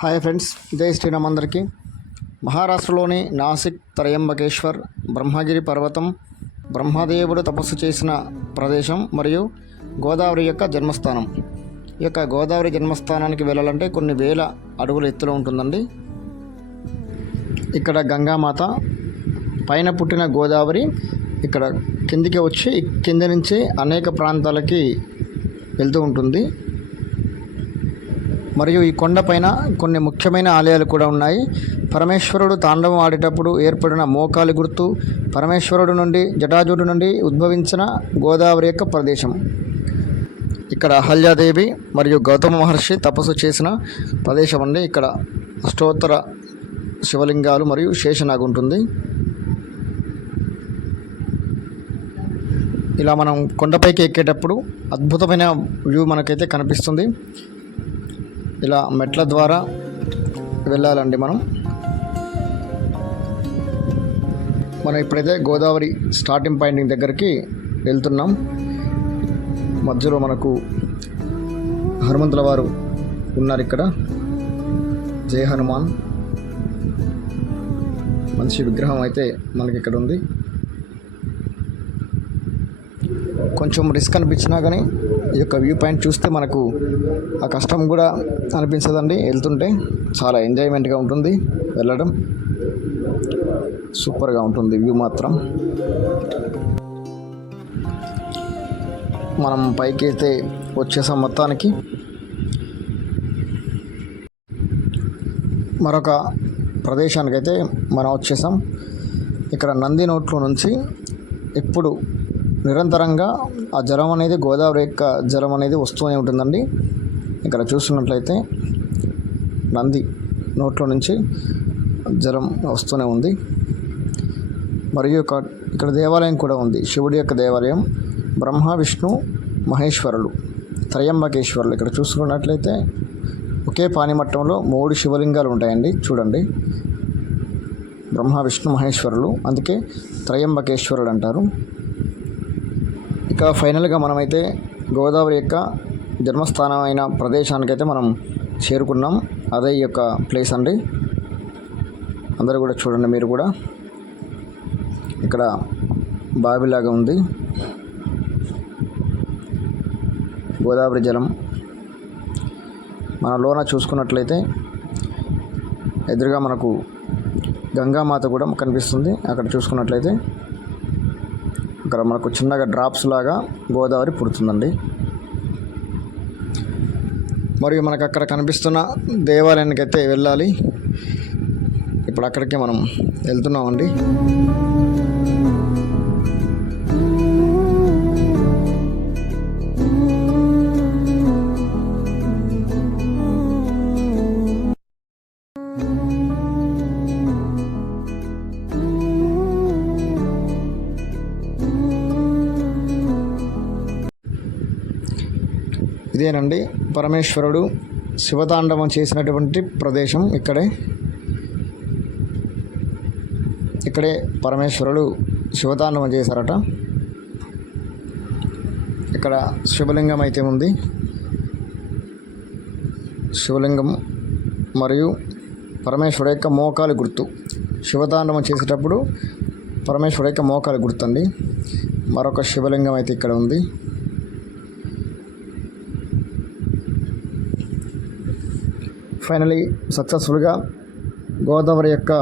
Hi friends, జై శ్రీరామ్ అందరికీ. మహారాష్ట్రలోని నాసిక్ త్రయంబకేశ్వర్ బ్రహ్మగిరి పర్వతం బ్రహ్మదేవుడు తపస్సు చేసిన ప్రదేశం మరియు గోదావరి యొక్క జన్మస్థానం. ఈ యొక్క గోదావరి జన్మస్థానానికి వెళ్ళాలంటే కొన్ని వేల అడుగుల ఎత్తులో ఉంటుందండి. ఇక్కడ గంగామాత పైన పుట్టిన గోదావరి ఇక్కడ కిందికి వచ్చి కింద నుంచి అనేక ప్రాంతాలకి వెళ్తూ ఉంటుంది. మరియు ఈ కొండపైన కొన్ని ముఖ్యమైన ఆలయాలు కూడా ఉన్నాయి. పరమేశ్వరుడు తాండవం ఆడేటప్పుడు ఏర్పడిన మోకాలి గుర్తు, పరమేశ్వరుడు నుండి జటాజుడు నుండి ఉద్భవించిన గోదావరి యొక్క ప్రదేశం. ఇక్కడ అహల్యాదేవి మరియు గౌతమ మహర్షి తపస్సు చేసిన ప్రదేశం అండి. ఇక్కడ అష్టోత్తర శివలింగాలు మరియు శేషనాగు ఉంటుంది. ఇలా మనం కొండపైకి ఎక్కేటప్పుడు అద్భుతమైన వ్యూ మనకైతే కనిపిస్తుంది. ఇలా మెట్ల ద్వారా వెళ్ళాలండి. మనం ఇప్పుడైతే గోదావరి స్టార్టింగ్ పాయింట్ దగ్గరికి వెళ్తున్నాం. మధ్యలో మనకు హనుమంతుల వారు ఉన్నారు. ఇక్కడ జై హనుమాన్ మంచి విగ్రహం అయితే మనకి ఇక్కడ ఉంది. కొంచెం రిస్క్ అనిపించినా కానీ ఈ యొక్క వ్యూ పాయింట్ చూస్తే మనకు ఆ కష్టం కూడా అనిపించదండి. వెళ్తుంటే చాలా ఎంజాయ్మెంట్గా ఉంటుంది. వెళ్ళడం సూపర్గా ఉంటుంది. వ్యూ మాత్రం మనం పైకి అయితే వచ్చేసాం. మొత్తానికి మరొక ప్రదేశానికైతే మనం వచ్చేసాం. ఇక్కడ నంది నోట్లో నుంచి ఎప్పుడు నిరంతరంగా ఆ జలం అనేది, గోదావరి యొక్క జలం అనేది వస్తూనే ఉంటుందండి. ఇక్కడ చూస్తున్నట్లయితే నంది నోట్లో నుంచి జలం వస్తూనే ఉంది. మరియు ఇక్కడ దేవాలయం కూడా ఉంది. శివుడి యొక్క దేవాలయం, బ్రహ్మ విష్ణు మహేశ్వరులు త్రయంబకేశ్వరులు. ఇక్కడ చూసుకున్నట్లయితే ఒకే పానిమట్టంలో 3 శివలింగాలు ఉంటాయండి. చూడండి, బ్రహ్మ విష్ణు మహేశ్వరులు, అందుకే త్రయంబకేశ్వరులు అంటారు. ఇక ఫైనల్గా మనమైతే గోదావరి యొక్క జన్మస్థానం అయిన ప్రదేశానికైతే మనం చేరుకున్నాం. అదే ఈ యొక్క ప్లేస్ అండి. అందరూ కూడా చూడండి. మీరు కూడా ఇక్కడ బావిలాగా ఉంది. గోదావరి జలం మన లోన చూసుకున్నట్లయితే ఎదురుగా మనకు గంగామాత కూడా కనిపిస్తుంది. అక్కడ చూసుకున్నట్లయితే ఇక్కడ మనకు చిన్నగా డ్రాప్స్ లాగా గోదావరి పుడుతుందండి. మరియు మనకు అక్కడ కనిపిస్తున్న దేవాలయానికి అయితే వెళ్ళాలి. ఇప్పుడు అక్కడికి మనం వెళ్తున్నామండి. ఇదేనండి పరమేశ్వరుడు శివతాండవం చేసినటువంటి ప్రదేశం. ఇక్కడే పరమేశ్వరుడు శివతాండవం చేశారట. ఇక్కడ శివలింగం అయితే ఉంది. శివలింగం మరియు పరమేశ్వరుడు యొక్క మోకాలి గుర్తు. శివతాండవం చేసేటప్పుడు పరమేశ్వరుడు యొక్క మోకాలి గుర్తు అండి. మరొక శివలింగం అయితే ఇక్కడ ఉంది. ఫైనలీ సక్సెస్ఫుల్గా గోదావరి యొక్క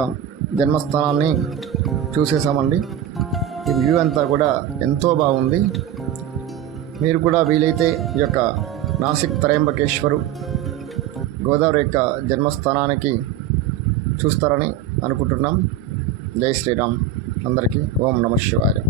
జన్మస్థానాన్ని చూసేసామండి. ఈ వ్యూ అంతా కూడా ఎంతో బాగుంది. మీరు కూడా వీలైతే ఈ యొక్క నాసిక్ త్రయంబకేశ్వరు గోదావరి యొక్క జన్మస్థానానికి చూస్తారని అనుకుంటున్నాం. జై శ్రీరామ్ అందరికీ. ఓం నమః శివాయ.